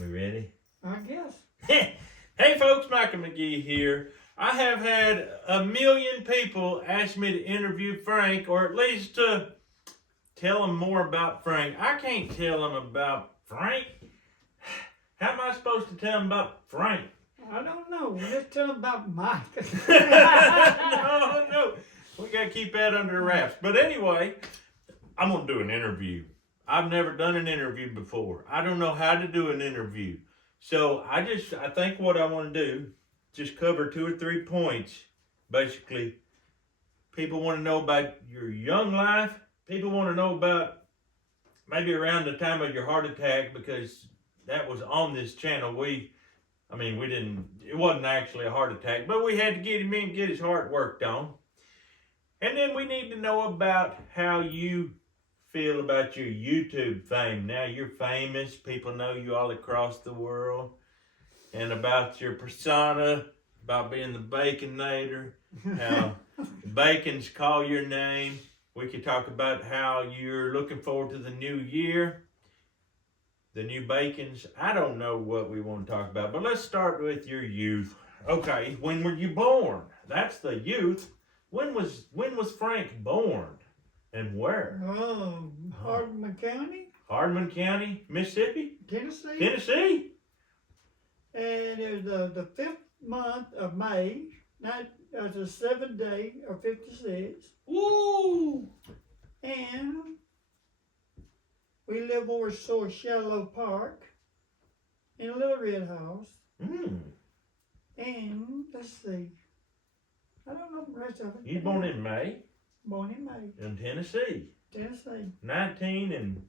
We ready? I guess. Hey folks, Michael McGee here. I have had 1 million people ask me to interview Frank, or at least to tell them more about Frank. I can't tell them about Frank. How am I supposed to tell them about Frank? I don't know. Just tell them about Mike. No. We got to keep that under wraps. But anyway, I'm going to do an interview. I've never done an interview before. I don't know how to do an interview. So I think what I want to do, just cover 2 or 3 points. Basically, people want to know about your young life. People want to know about maybe around the time of your heart attack, because that was on this channel. it wasn't actually a heart attack, but we had to get him in, get his heart worked on. And then we need to know about how you feel about your YouTube fame. Now you're famous. People know you all across the world. And about your persona, about being the Baconator, how Bacons call your name. We could talk about how you're looking forward to the new year, the new Bacons. I don't know what we want to talk about, but let's start with your youth. Okay, when were you born? That's the youth. When was Frank born? And where? Oh, Hardman County. Hardman County, Mississippi? Tennessee. Tennessee? And it was the 5th month of May. That was the 7th day of 56. Woo! And we live over Shallow Park in a little red house. And let's see. I don't know the rest of it. You born in May? Born in May. In Tennessee. Tennessee. 19 and...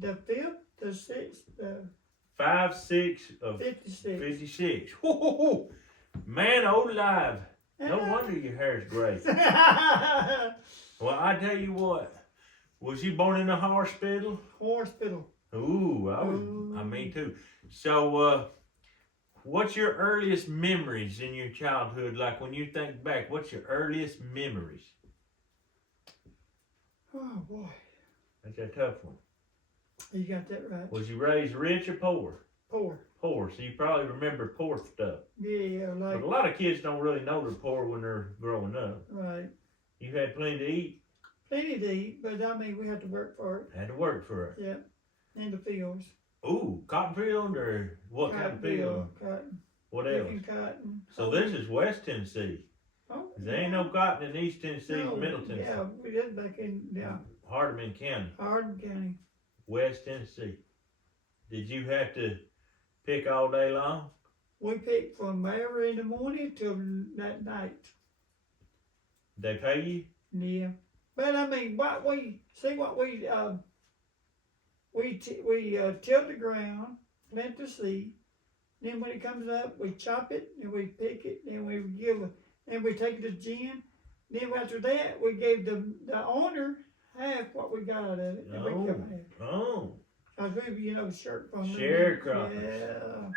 The 5th, the 6th, the 5, 6 of 56. 56. Woo-hoo-hoo. Man, oh alive. No wonder your hair's gray. Well, I tell you what. Was you born in a hospital? Hospital. Ooh, me too. So, what's your earliest memories in your childhood? Like when you think back, what's your earliest memories? Oh, boy. That's a tough one. You got that right. Was you raised rich or poor? Poor. Poor, so you probably remember poor stuff. Yeah, like... But a lot of kids don't really know they're poor when they're growing up. Right. You had plenty to eat? Plenty to eat, but I mean, we had to work for it. Had to work for it. Yeah. In the fields. Ooh, cotton field or what kind of field? Cotton. What else? Cotton. So this is West Tennessee. Oh. There ain't no cotton in East Tennessee, No, Middle Tennessee. Yeah, we did back in, Hardman County. Hardin County. West Tennessee. Did you have to pick all day long? We picked from early in the morning till that night. They pay you? Yeah. But I mean, we till the ground, plant the seed. Then when it comes up, we chop it and we pick it, and we take the gin. Then after that, we gave the owner half what we got out of it. And we kept half. Oh. Cause we, shirt from Sharecroppers.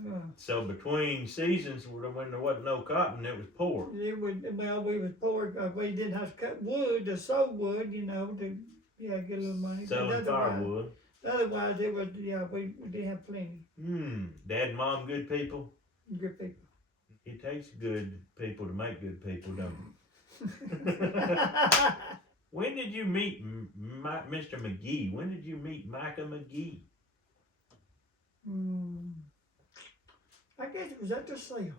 Yeah. So between seasons, when there wasn't no cotton, it was poor. We was poor. We didn't have to cut wood, to saw wood, to get a little money. Selling firewood. Otherwise, it was, we did have plenty. Dad and mom, good people? Good people. It takes good people to make good people, don't it? When did you meet Mr. McGee? When did you meet Micah McGee? I guess it was at the sale.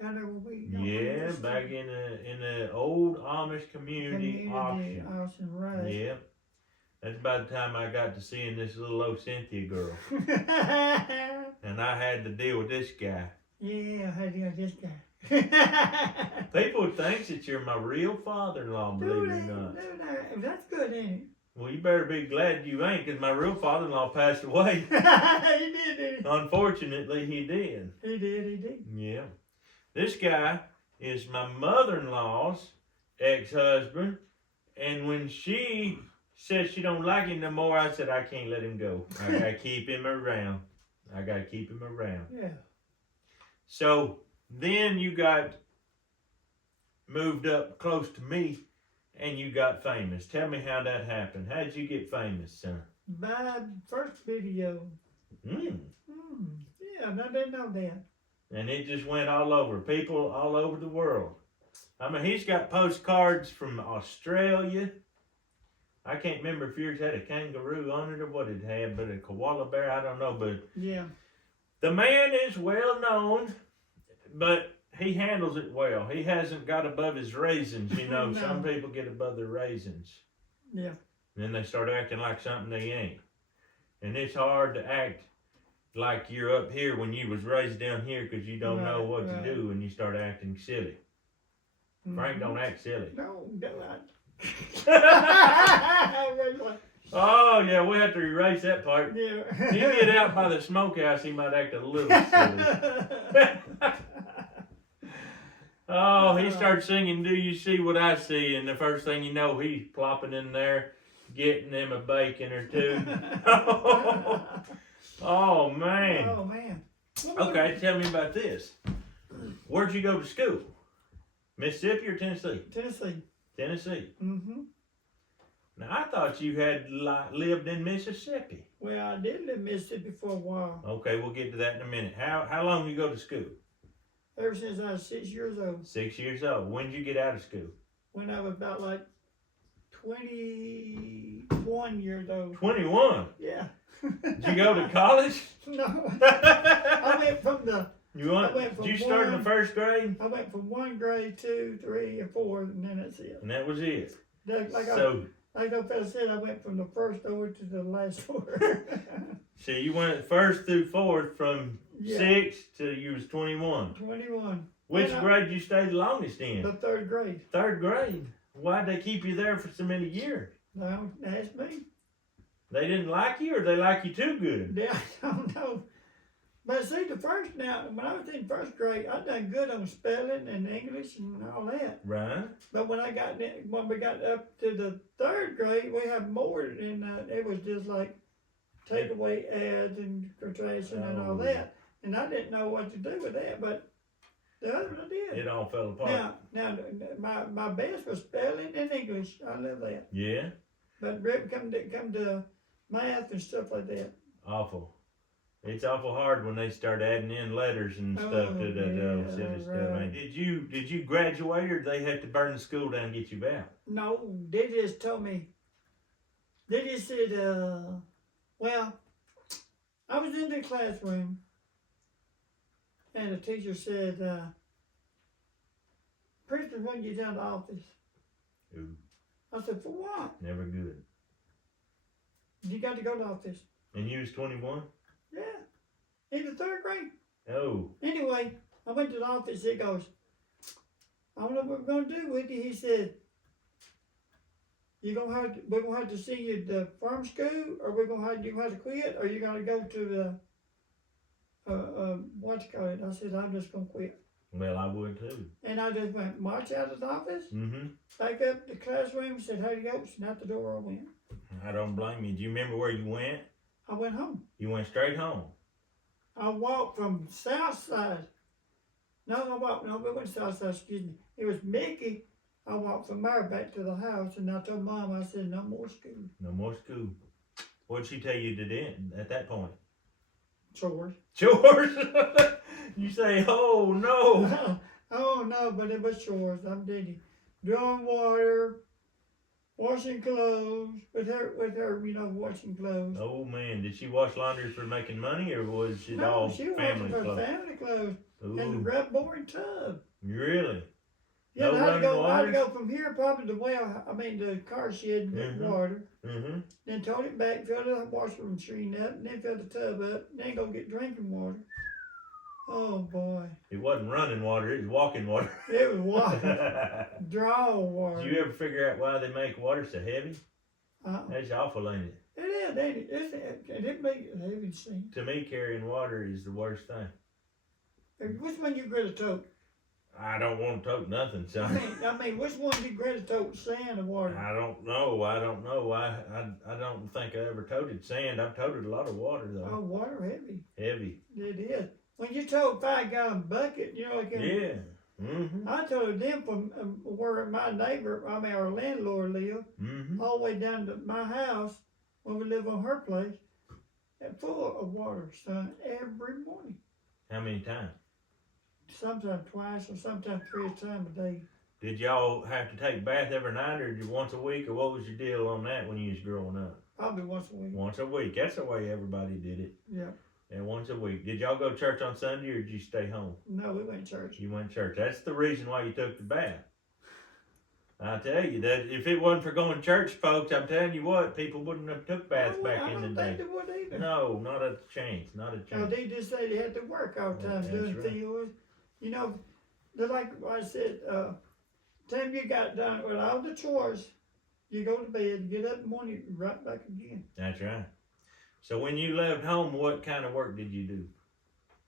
Down there where Yeah, back in the old Amish community auction. Right. Yeah. That's about the time I got to seeing this little old Cynthia girl. And I had to deal with this guy. Yeah, I had to deal with this guy. People think that you're my real father-in-law, believe it or not. That's good, ain't it? Well, you better be glad you ain't, because my real father-in-law passed away. He did, didn't he? Unfortunately, he did. He did. Yeah. This guy is my mother-in-law's ex-husband, and when she said she don't like him no more, I said, I can't let him go. I gotta keep him around. Yeah. So then you got moved up close to me, and you got famous. Tell me how that happened. How did you get famous, son? My first video. Mm. Yeah, I didn't know that. And it just went all over. People all over the world. I mean, he's got postcards from Australia. I can't remember if yours had a kangaroo on it or what it had, but a koala bear, I don't know. But Yeah. the man is well known, but he handles it well. He hasn't got above his raisins. You know, No. Some people get above their raisins. Yeah. And then they start acting like something they ain't. And it's hard to act like you're up here when you was raised down here because you don't know what to do and you start acting silly. Frank don't act silly. No, don't. Oh, yeah, we have to erase that part. Yeah. You get out by the smokehouse, he might act a little silly. Oh, he starts singing, "Do You See What I See?" And the first thing you know, he's plopping in there, getting them a bacon or two. Oh, man. Oh, man. Okay, tell me about this. Where'd you go to school? Mississippi or Tennessee? Tennessee. Tennessee. Mm-hmm. Now, I thought you had lived in Mississippi. Well, I did live in Mississippi for a while. Okay, we'll get to that in a minute. How long did you go to school? Ever since I was 6 years old. 6 years old. When did you get out of school? When I was about like 21 years old. 21? Yeah. Did you go to college? No. I went from the. Did you start in the first grade? I went from 1 grade, 2, 3, and 4, and then that's it. And that was it. Like the fella said, I went from the first door to the last door. So you went first through fourth from 6 till you was 21. 21. Which grade you stayed the longest in? The 3rd grade. 3rd grade. Why'd they keep you there for so many years? No, ask me. They didn't like you, or they like you too good? Yeah, I don't know. But see, when I was in 1st grade, I done good on spelling and English and all that. Right. But when we got up to the 3rd grade, we had more, and it was just like take away ads and contraction and all that. And I didn't know what to do with that, but the other one I did. It all fell apart. Now my best was spelling and English. I love that. Yeah. But come to math and stuff like that. Awful. It's awful hard when they start adding in letters and stuff to that silly stuff. Man. Did you graduate, or did they have to burn the school down and get you out? No, they just told me. They just said, well, I was in the classroom, and the teacher said, "Princeton wanted you down to the office." Ooh. I said, "For what?" Never good. You got to go to the office. And you was 21? Yeah, in the 3rd grade. Oh. Anyway, I went to the office. He goes, "I don't know what we're gonna do with you." He said, we're gonna have to send you to farm school, or you're gonna have to quit, or you're gonna go to the what you call it. I said, "I'm just gonna quit." Well, I would too. And I just went march out of the office, Mm-hmm. back up the classroom, said, "How do you go?" And out the door I went. I don't blame you. Do you remember where you went? I went home. You went straight home. I walked from south side. We went south side, excuse me. It was Mickey. I walked from there back to the house, and I told Mom, I said, "No more school." No more school. What'd she tell you to do at that point? Chores. Chores? You say, "Oh no." Oh no, but it was chores. I'm digging. Drawing water, washing clothes, with her, washing clothes. Oh man, did she wash laundry for making money, or was it all she was family washing clothes? family clothes. Ooh. And the red boring tub. Really? Yeah, No I had to running go from here probably to the car shed and get water. Mm-hmm. Then tote it back, fill the washing machine up, and then fill the tub up, and then go get drinking water. Oh boy. It wasn't running water, it was walking water. It was water. Draw water. Did you ever figure out why they make water so heavy? That's awful, ain't it? It is, ain't it? It makes it heavy to see. To me, carrying water is the worst thing. Which one you greater tote? I don't want to tote nothing, son. I mean, which one you greater tote, sand or water? I don't know. I don't think I ever toted sand. I've toted a lot of water though. Oh, water heavy. Heavy. It is. When you tote 5-gallon bucket, like Yeah. Mm-hmm. I toted them from where my neighbor, our landlord lived, Mm-hmm. all the way down to my house. when we lived on her place, and full of water, son, every morning. How many times? Sometimes twice or sometimes 3 times a day. Did y'all have to take a bath every night, or did you once a week, or what was your deal on that when you was growing up? Probably once a week. Once a week. That's the way everybody did it. Yeah. And once a week. Did y'all go to church on Sunday, or did you stay home? No, we went to church. You went to church. That's the reason why you took the bath. I tell you that if it wasn't for going to church, folks, I'm telling you what, people wouldn't have took baths back in the day. I don't think they would either. No, not a chance. Not a No, chance. they just say they had to work all the time That's doing right. fields. You know, they're like I said, time you got done with all the chores, you go to bed, get up in the morning, right back again. That's right. So when you left home, what kind of work did you do?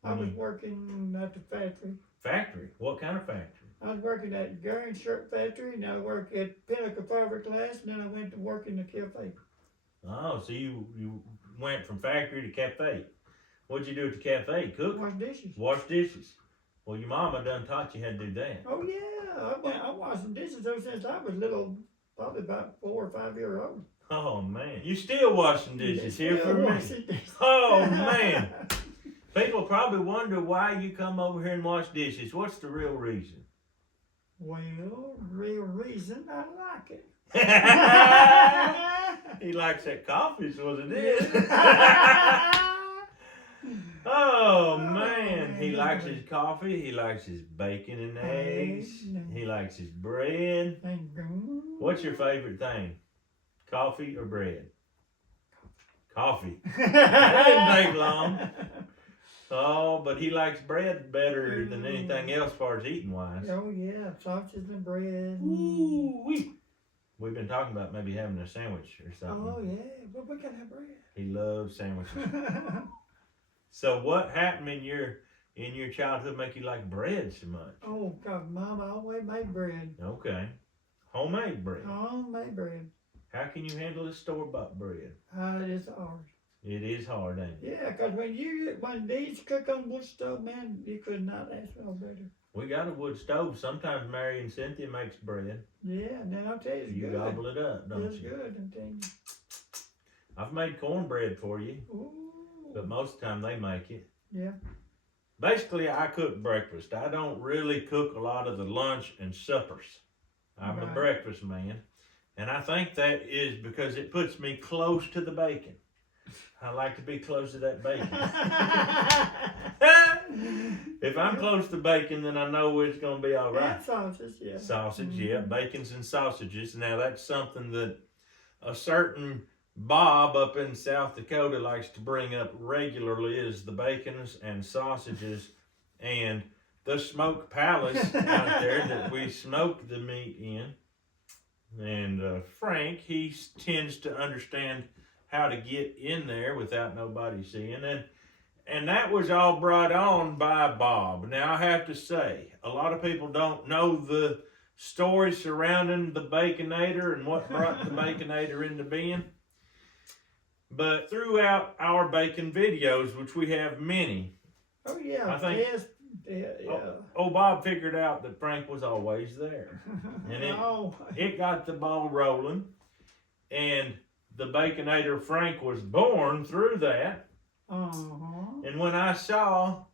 I was working at the factory. Factory? What kind of factory? I was working at Gary Shirt Factory, and I worked at Pinnacle Fiberglass, and then I went to work in the cafe. Oh, so you went from factory to cafe. What'd you do at the cafe? Cook? Wash dishes. Wash dishes. Well, your mama done taught you how to do that. Oh yeah, I washed some dishes ever since I was little, probably about 4 or 5 years old. Oh man, you still washing dishes here for me? Washing dishes. Oh man, people probably wonder why you come over here and wash dishes. What's the real reason? Well, real reason I like it. He likes that coffee, is what it is. Oh man, he likes his coffee. He likes his bacon and eggs. He likes his bread. What's your favorite thing? Coffee or bread? Coffee. That didn't take long. Oh, but he likes bread better than anything else as far as eating wise. Oh yeah, sausages and bread. Ooh-wee. We've been talking about maybe having a sandwich or something. Oh yeah, but we can have bread. He loves sandwiches. So what happened in your childhood make you like bread so much? Oh God, Mama always made bread. Okay. Homemade bread. Homemade bread. How can you handle this store-bought bread? It's hard. It is hard, ain't it? Yeah, because when these cook on wood stove, man, you could not ask for no better. We got a wood stove. Sometimes Mary and Cynthia makes bread. Yeah, and then I'll tell you, it's You good. gobble it up, don't It's you? good, I'm telling you. I've made cornbread for you, Ooh. but most of the time they make it. Yeah. Basically, I cook breakfast. I don't really cook a lot of the lunch and suppers. I'm a Right. breakfast man. And I think that is because it puts me close to the bacon. I like to be close to that bacon. If I'm close to bacon, then I know it's going to be all right. And sausage, yeah. Sausage, yeah, bacons and sausages. Now that's something that a certain Bob up in South Dakota likes to bring up regularly is the bacons and sausages and the smoked palace out there that we smoke the meat in. And Frank, he tends to understand how to get in there without nobody seeing. And that was all brought on by Bob. Now I have to say, a lot of people don't know the story surrounding the Baconator and what brought the Baconator into being. But throughout our bacon videos, which we have many, Oh yeah, I think- yes, yeah. Bob figured out that Frank was always there. And it got the ball rolling. And the Baconator Frank was born through that. Uh-huh. And when I saw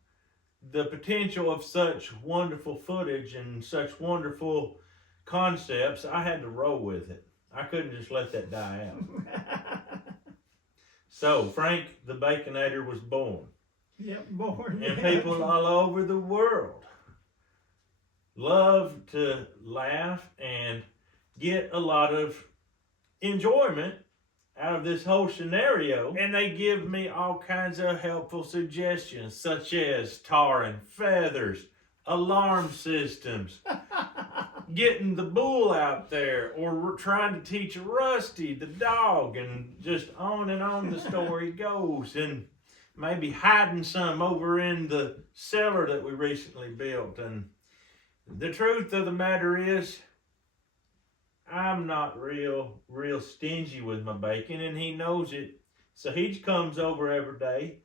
the potential of such wonderful footage and such wonderful concepts, I had to roll with it. I couldn't just let that die out. So Frank the Baconator was born. Yep, born. And people all over the world love to laugh and get a lot of enjoyment out of this whole scenario. And they give me all kinds of helpful suggestions, such as tar and feathers, alarm systems, getting the bull out there, or trying to teach Rusty the dog, and just on and on the story goes. And maybe hiding some over in the cellar that we recently built. And the truth of the matter is, I'm not real stingy with my bacon, and he knows it. So he comes over every day,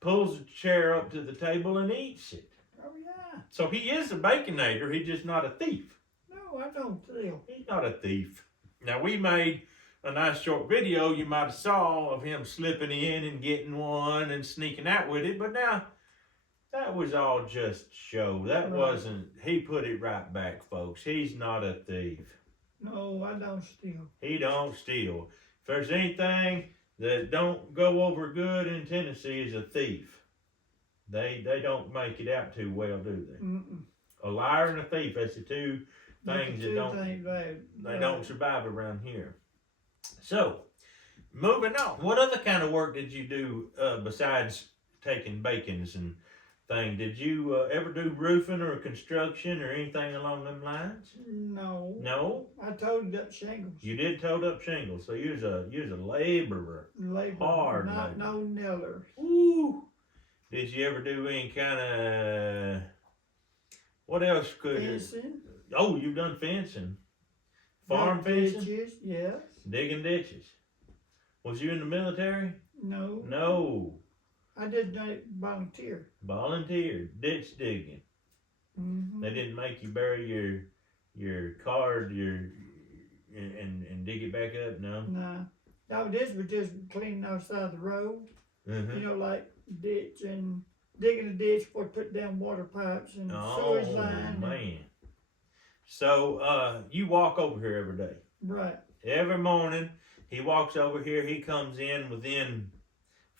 pulls a chair up to the table, and eats it. Oh yeah. So he is a Baconator, he's just not a thief. No, I don't feel. He's not a thief. Now we made a nice short video you might have saw of him slipping in and getting one and sneaking out with it. But now, that was all just show. That wasn't, he put it right back, folks. He's not a thief. No, I don't steal. He don't steal. If there's anything that don't go over good in Tennessee is a thief. They don't make it out too well, do they? Mm-mm. A liar and a thief, that's the two things that they don't survive around here. So, moving on. What other kind of work did you do besides taking bacons and things? Did you ever do roofing or construction or anything along them lines? No. No? I toted up shingles. You did tote up shingles, so you was a laborer. Hard Not labor. no nailers. Ooh. Did you ever do any kind of, what else could Fencing. Oh, you've done fencing. Farm fencing? Ditches, yes. Digging ditches. Was you in the military? No. No. I did volunteer. Volunteer. Ditch digging. Mm-hmm. They didn't make you bury your card and dig it back up? No? Nah. No, this was just cleaning outside the road. Mm-hmm. You know, like ditch and digging a ditch before put down water pipes and sewage line. Man. So you walk over here every day. Right. Every morning he walks over here. He comes in within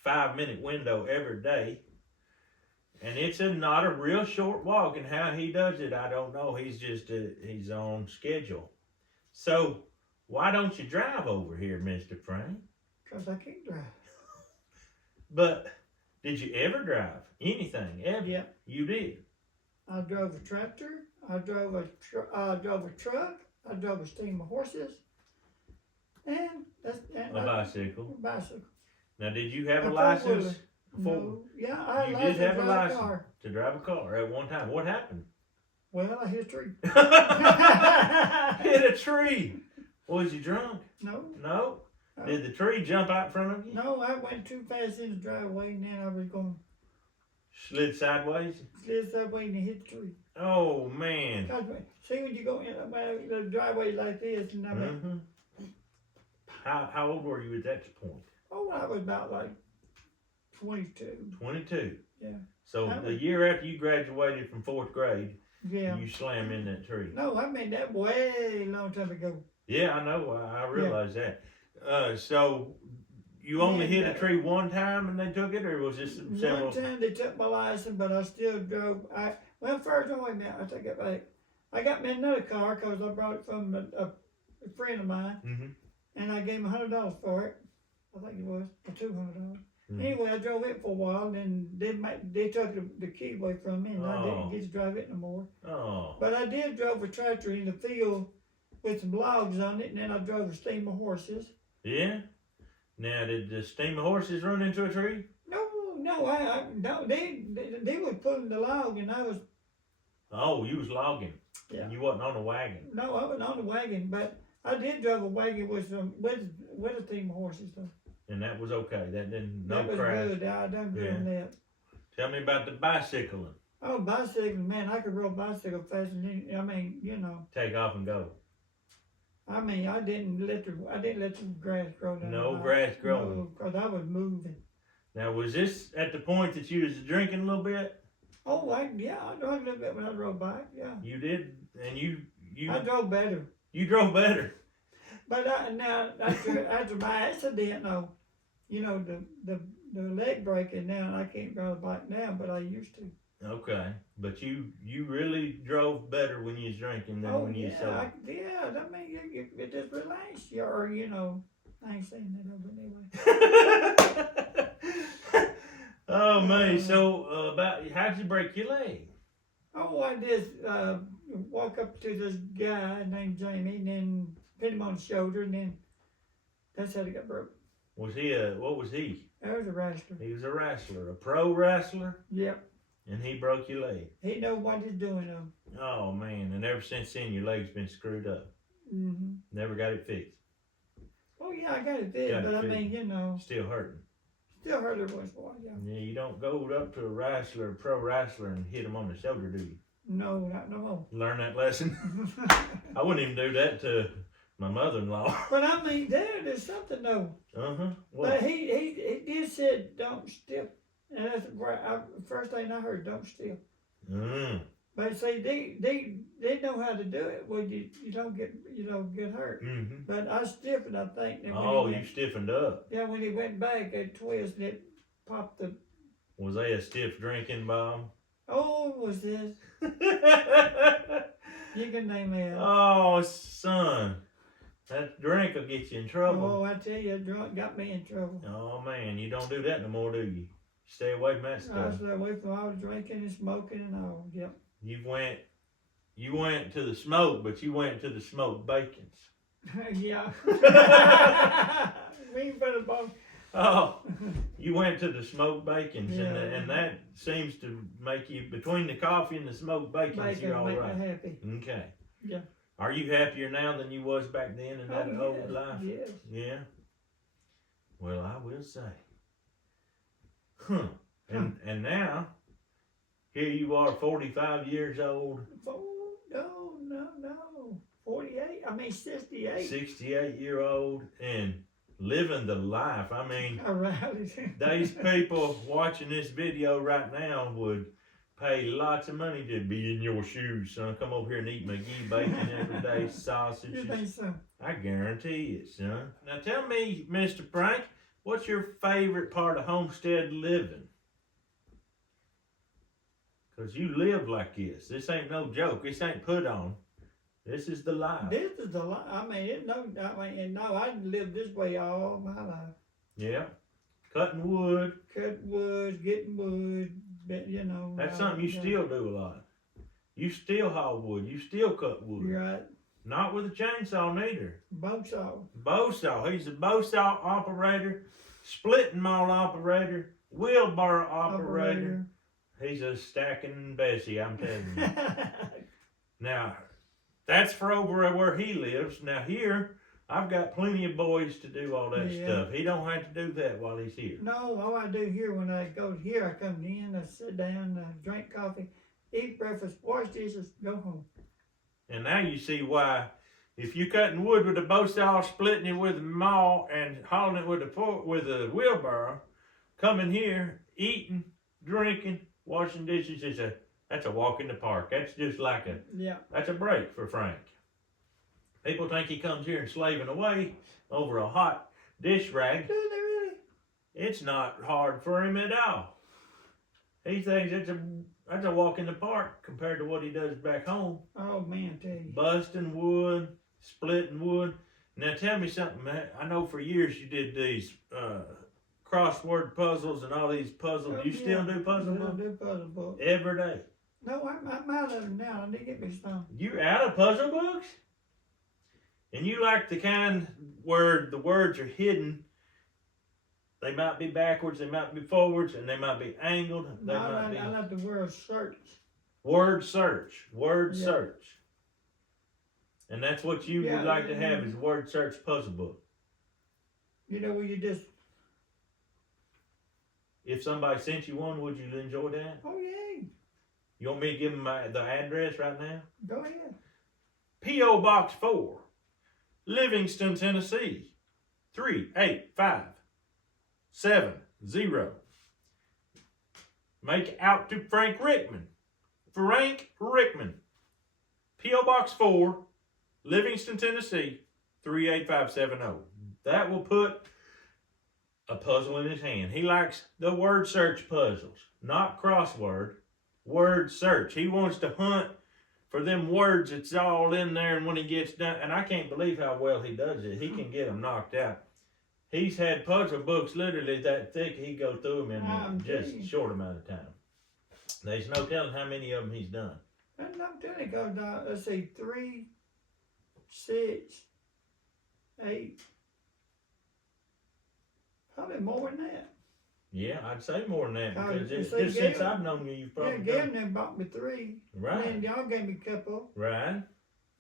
5-minute window every day. And it's not a real short walk, and how he does it, I don't know. He's just he's on schedule. So why don't you drive over here, Mr. Frank? Because I can't drive. But did you ever drive anything? Ever? Yeah. You did. I drove a tractor. I drove a truck. I drove a team of horses. And A bicycle. A bicycle. Now, did you have a A license? four-wheeler. No. Yeah, I had You a did license have to a drive license car. to drive a car at one time. What happened? Well, I hit a tree. Hit a tree. Was you drunk? No. No. Did the tree jump out in front of you? No, I went too fast in the driveway, and then I was going Slid sideways? slid that way and hit the tree. Oh, man. See, when you go in the driveway like this, and I went, Mm-hmm. How old were you at that point? oh, I was about like 22. 22. Yeah. So a year after you graduated from 4th grade, Yeah. you slammed in that tree. No, I made that way long time ago. Yeah, I know. I realize that. So you only hit a tree one time and they took it, or was this several? One time they took my license, but I still drove. First, wait a minute, I take it back. I got me another car because I brought it from a friend of mine, Mm-hmm. and I gave him $100 for it. I think it was, or $200. Mm-hmm. Anyway, I drove it for a while, and they took the key away from me, and I didn't get to drive it no more. Oh. But I did drove a tractor in the field with some logs on it, and then I drove a team of horses. Yeah? Now, did the steam of horses run into a tree? No, they were pulling the log, and I was. Oh, you was logging. Yeah. You wasn't on a wagon. No, I wasn't on the wagon, but I did drive a wagon with a team of horses though. And that was okay. That didn't That was crash. good. I done good on that. Tell me about the bicycling. Oh, bicycle, man! I could roll bicycle faster than Take off and go. I didn't let the grass grow down. No grass growing. No, because I was moving. Now, was this at the point that you was drinking a little bit? Oh, I drank a little bit when I rode bike. Yeah. You did, and you I drove better. You drove better. But now after my accident, no, the leg breaking now, I can't ride a bike now, but I used to. Okay, but you really drove better when you was drinking than when you sober. It just relaxed you, or I ain't saying that, but anyway. Oh man, so how'd you break your leg? Oh, I just walk up to this guy named Jamie, and then hit him on the shoulder, and then that's how it got broke. Was he what was he? I was a wrestler. He was a wrestler, a pro wrestler? Yep. And he broke your leg? He know what he's doing, though. Oh man, and ever since then your leg's been screwed up. Mm-hmm. Never got it fixed. Oh yeah, I got it fixed, but I mean, still hurting. Still hurt every once in a while, yeah. Yeah, you don't go up to a pro wrestler and hit him on the shoulder, do you? No, not no more. Learn that lesson? I wouldn't even do that to My mother-in-law. But I mean, there's something though. Uh-huh. But he did said don't steal, and that's the first thing I heard. Don't steal. Mm. But see, they know how to do it. Well, you don't get hurt. Mm-hmm. But I stiffened, I think. And Oh, you stiffened up. Yeah, when he went back, it twisted, it popped the. Was they a stiff drinking bomb? Oh, was this? You can name that. Oh, son. That drink will get you in trouble. Oh, I tell you, drunk got me in trouble. Oh, man. You don't do that no more, do you? Stay away from that I stuff. stay away from all the drinking and smoking and all. Yep. You went to the smoke, but you went to the smoked bacons. Yeah. We ain't put a ball. Oh, you went to the smoked bacons, Yeah. and that seems to make you, between the coffee and the smoked bacons, Bacon you're all make right. me happy. Okay. Yeah. Are you happier now than you was back then in that old yes, life? Yes. Yeah. Well, I will say. Huh. And now, here you are, 45 years old. No. 48. I mean 68. 68-year-old and living the life. I mean, Around these people watching this video right now would pay lots of money to be in your shoes, son. Come over here and eat McGie bacon every day, sausages. You think so? I guarantee it, son. Now tell me, Mr. Frank, what's your favorite part of homestead living? Because you live like this. This ain't no joke. This ain't put on. This is the life. This is the life. I mean, I lived this way all my life. Yeah. Cutting wood. Cut wood, getting wood, but, That's something you still do a lot. You still haul wood. You still cut wood. You're right. Not with a chainsaw neither. Bow saw. Bow saw. He's a bow saw operator, splitting maul operator, wheelbarrow operator. He's a stacking Bessie, I'm telling you. Now, that's for over where he lives. Now here, I've got plenty of boys to do all that stuff. He don't have to do that while he's here. No, all I do here when I go here, I come in, I sit down, I drink coffee, eat breakfast, wash dishes, go home. And now you see why, if you cutting wood with a bow saw, splitting it with a maul, and hauling it with a wheelbarrow, coming here, eating, drinking, washing dishes that's a walk in the park. That's just like that's a break for Frank. People think he comes here and slaving away over a hot dish rag. Do they really? It's not hard for him at all. He thinks that's a walk in the park compared to what he does back home. Oh man, I tell you. Busting wood, splitting wood. Now tell me something, man. I know for years you did these crossword puzzles and all these puzzles. You still do puzzle books? I do puzzle books. Every day. No, I'm out of them now. I need to get me some. You out of puzzle books? And you like the kind where the words are hidden. They might be backwards, they might be forwards, and they might be angled. I like the word search. Word search. Word search. And that's what you would like to have is word search puzzle book. Where you just... If somebody sent you one, would you enjoy that? Oh, yeah. You want me to give them the address right now? Go ahead. P.O. Box 4, Livingston, Tennessee, 38570. Make out to Frank Rickman. Frank Rickman. P.O. Box 4, Livingston, Tennessee, 38570. That will put a puzzle in his hand. He likes the word search puzzles, not crossword. Word search. He wants to hunt for them words that's all in there, and when he gets done, and I can't believe how well he does it. He can get them knocked out. He's had puzzle books literally that thick, he go through them in just a short amount of time. There's no telling how many of them he's done. And I'm telling you, let's see, 3, 6, 8, probably more than that. Yeah, I'd say more than that because see, just since I've known you, you've probably Gail and them bought me 3. Right. And y'all gave me a couple. Right.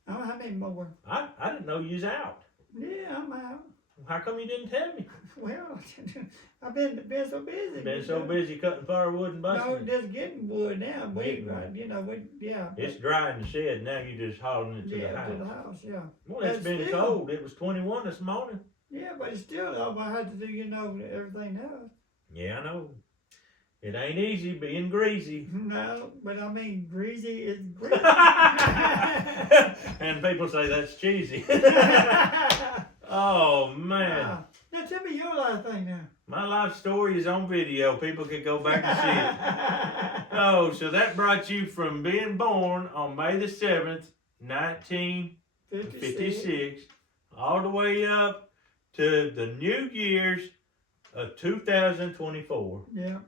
I don't know how many more. I didn't know you was out. Yeah, I'm out. How come you didn't tell me? Well, I've been so busy. Been so busy cutting firewood and busting. No, it. just getting wood now. Getting wood. You know, yeah. It's dry in the shed. Now you just hauling it to the house. To the house, yeah. Well, it's been cold. It was 21 this morning. Yeah, but it's still, though, I had to do, you know, everything else. Yeah, I know. It ain't easy being greasy. No, but I mean, greasy is greasy. And people say that's cheesy. Oh, man. Now tell me your life thing now. My life story is on video. People can go back and see it. Oh, so that brought you from being born on May the 7th, 1956, all the way up to the New Year's of 2024. Yeah.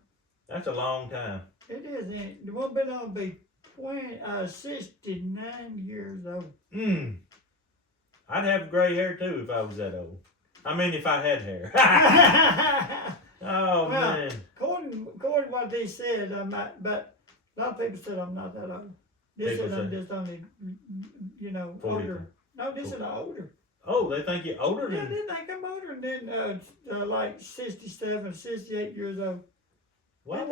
That's a long time. It is, and it won't be long, be 69 years old. I'd have gray hair too if I was that old. I mean, if I had hair. Oh, well, man. According to what they said, I might, but a lot of people said I'm not that old. This People said I'm say- just only, you know, 40. older. No, this is older. Oh, they think you're older Yeah, than... they think I'm older than like 67, 68 years old. Why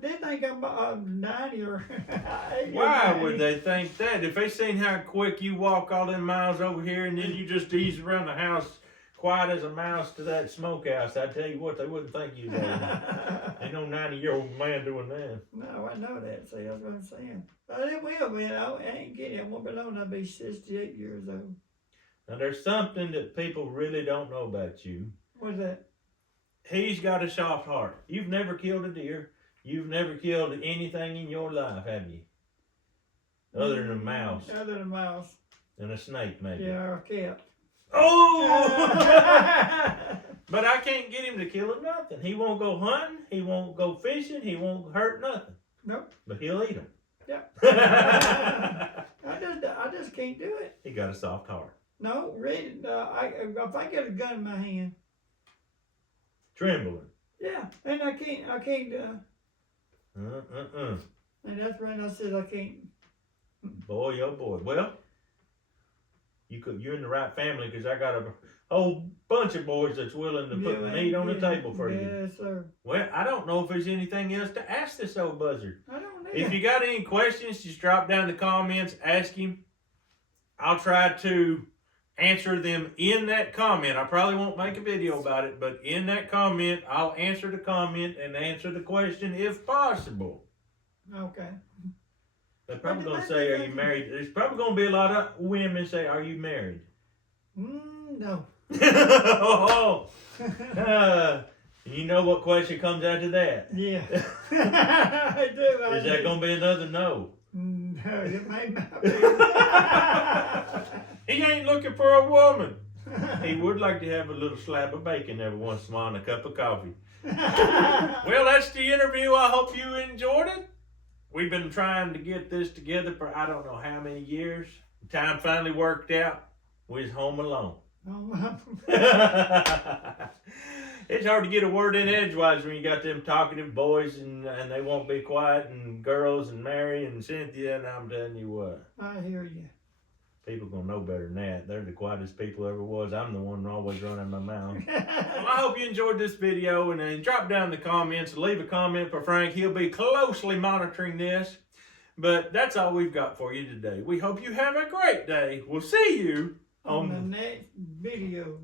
They think I'm 90 or 80. Why would they think that? If they seen how quick you walk all them miles over here and then you just ease around the house quiet as a mouse to that smokehouse, I tell you what, they wouldn't think you was old. Ain't no 90-year-old man doing that. No, I know that. See, that's what I'm saying. But it will, man. I ain't kidding. I won't be long. I'll be 68 years old. Now, there's something that people really don't know about you. What's that? He's got a soft heart. You've never killed a deer. You've never killed anything in your life, have you? Other than a mouse. Other than a mouse. And a snake, maybe. Yeah, or a cat. Oh! But I can't get him to kill nothing. He won't go hunting. He won't go fishing. He won't hurt nothing. Nope. But he'll eat them. Yeah. I just can't do it. He got a soft heart. No, really. If I get a gun in my hand, Trembling. yeah, and I can't. And that's when I said I can't. Boy, oh boy. Well, you're in the right family because I got a whole bunch of boys that's willing to put meat on the table for you. Yes, sir. Well, I don't know if there's anything else to ask this old buzzard. I don't know. If you got any questions, just drop down in the comments, ask him. I'll try to answer them in that comment. I probably won't make a video about it, but in that comment, I'll answer the comment and answer the question if possible. Okay. They're probably going to say, are you married? There's probably going to be a lot of women say, are you married? No. You know what question comes after that? Yeah. I do. Is that going to be another no? No, it may not be. He ain't looking for a woman. He would like to have a little slab of bacon every once in a while and a cup of coffee. Well, that's the interview. I hope you enjoyed it. We've been trying to get this together for I don't know how many years. Time finally worked out. We was home alone. It's hard to get a word in edgewise when you got them talkative boys and they won't be quiet, and girls and Mary and Cynthia, and I'm telling you what. I hear you. People gonna know better than that. They're the quietest people ever was. I'm the one always running my mouth. Well, I hope you enjoyed this video, and then drop down in the comments, leave a comment for Frank. He'll be closely monitoring this. But that's all we've got for you today. We hope you have a great day. We'll see you on the next video.